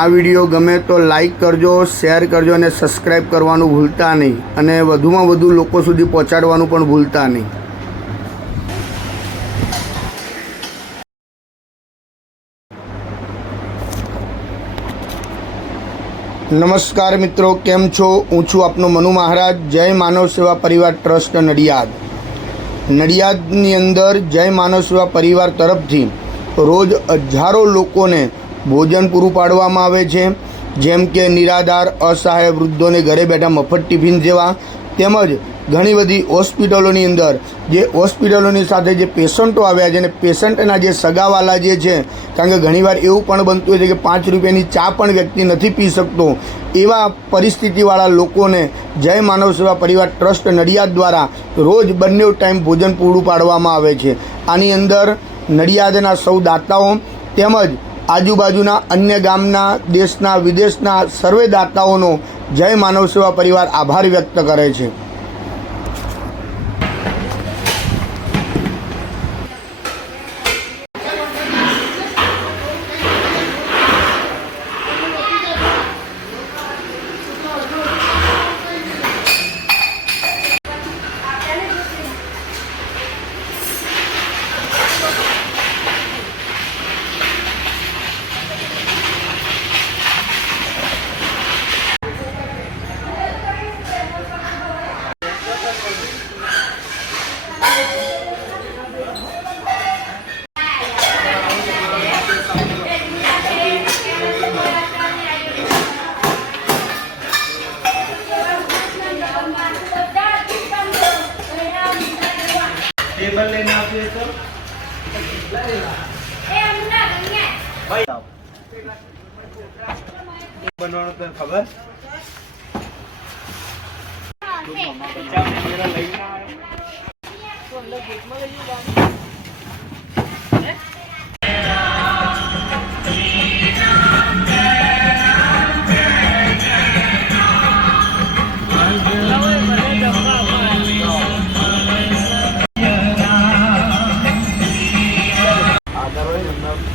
આ વિડીયો ગમે તો લાઈક કરજો, શેર કરજો અને સબસ્ક્રાઈબ કરવાનું ભૂલતા નહીં અને વધુમાં વધુ લોકો સુધી પહોંચાડવાનું પણ ભૂલતા નહીં। નમસ્કાર મિત્રો, કેમ છો? હું છું આપનો મનુ મહારાજ। જય માનવ સેવા પરિવાર ટ્રસ્ટ નડિયાદ। નડિયાદની અંદર જય માનવ સેવા પરિવાર તરફથી રોજ હજારો લોકોને ભોજન પૂરું પાડવામાં આવે છે, જેમ કે નિરાધાર, અસહાય વૃદ્ધોને ઘરે બેઠા મફત ટિફિન જેવા, તેમજ ઘણી બધી હોસ્પિટલોની અંદર જે હોસ્પિટલોની સાથે જે પેશન્ટો આવ્યા છે અને પેશન્ટના જે સગાવાલા જે છે, કારણ કે ઘણીવાર એવું પણ બનતું હોય છે કે 5 રૂપિયાની ચા પણ વ્યક્તિ નથી પી શકતો, એવા પરિસ્થિતિવાળા લોકોને જય માનવ સેવા પરિવાર ટ્રસ્ટ નડિયાદ દ્વારા રોજ બંને ટાઈમ ભોજન પૂરું પાડવામાં આવે છે। આની અંદર નડિયાદના સૌ દાતાઓ તેમજ આજુબાજુના અન્ય ગામના, દેશના, વિદેશના સર્વે દાતાઓનો જય માનવ સેવા પરિવાર આભાર વ્યક્ત કરે છે। टेबल लेना है तो भाई बनवाना तो खबर मेरा लेना है तो हम लोग गेट में लेंगे।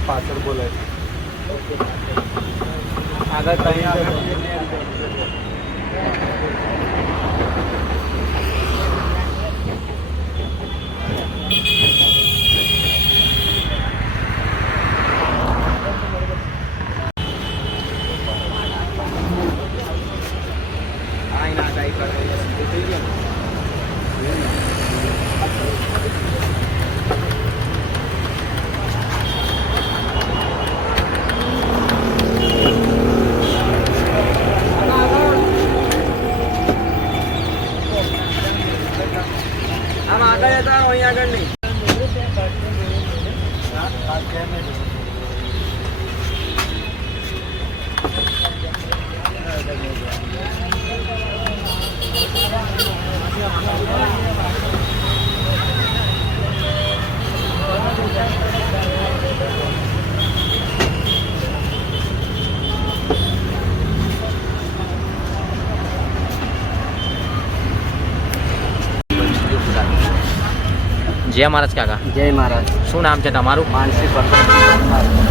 पार्सल बोला आधा टाइम हम आगे जाता वहीं आगे नहीं जय महाराज काका। जय महाराज। શું નામ છે તમારું? માનસી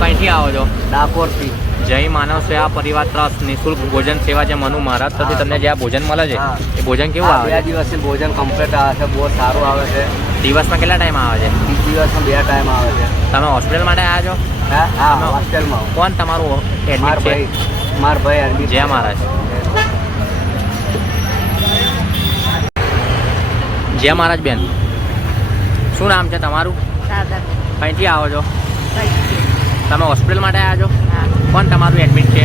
કઈથી આવો છો? ડાકોરથી। જય માનવ સેવા પરિવાર ટ્રસ્ટ નિઃશુલ્ક ભોજન સેવા જે મનુ મહારાજ તરફથી તમને જે આ ભોજન મળે છે એ ભોજન કેવું આવે છે? 2 દિવસથી ભોજન કમ્પ્લીટ આવે છે, બહુ સારું આવે છે। દિવસમાં કેટલા ટાઈમ આવે છે? દિવસમાં 2 ટાઈમ આવે છે। તમે હોસ્પિટલ માટે આવ્યા છો? હા, હોસ્ટેલમાં। કોણ તમારું એડમિટ છે? માર ભાઈ એડમિટ। જય મહારાજ। જય મહારાજ બેન, શું નામ છે તમારું? કઈથી આવો છો? તમે હોસ્પિટલ માટે આવ્યા છો? કોણ તમારું એડમિટ છે?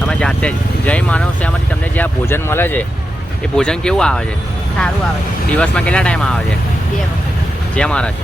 તમે જાતે જ? જય માનવ સેવામાંથી તમને જે આ ભોજન મળે છે એ ભોજન કેવું આવે છે? સારું આવે છે। દિવસમાં કેટલા ટાઈમ આવે છે? 2 વખત। જય મહારાજ।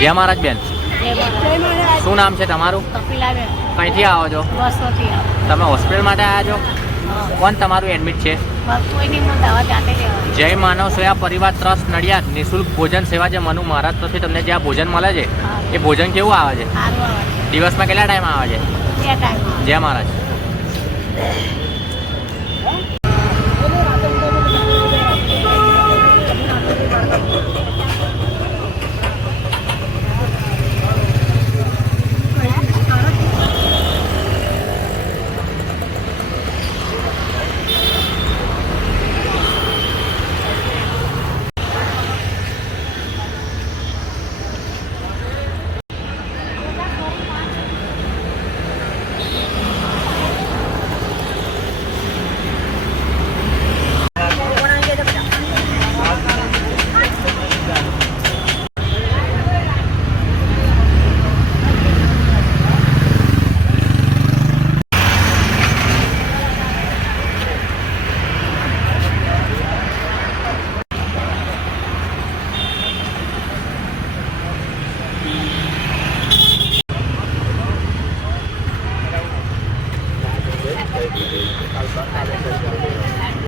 જય મહારાજ બેન. જય મહારાજ. શું નામ છે તમારું? કપિલાબેન. કઈથી આવો છો? બસોથી આવો. તમે હોસ્પિટલ માટે આવ્યા છો? કોણ તમારું એડમિટ છે? બસ કોઈની હું દવા જાતે લેવાની. જય માનવ સેવા પરિવાર ટ્રસ્ટ નડિયાદ નિઃશુલ્ક ભોજન સેવા જે મનુ મહારાજ તરફથી તમને જે આ ભોજન મળે છે એ ભોજન કેવું આવે છે? સારું આવે છે. દિવસમાં કેટલા ટાઈમ આવે છે? 2 ટાઈમ. જય મહારાજ.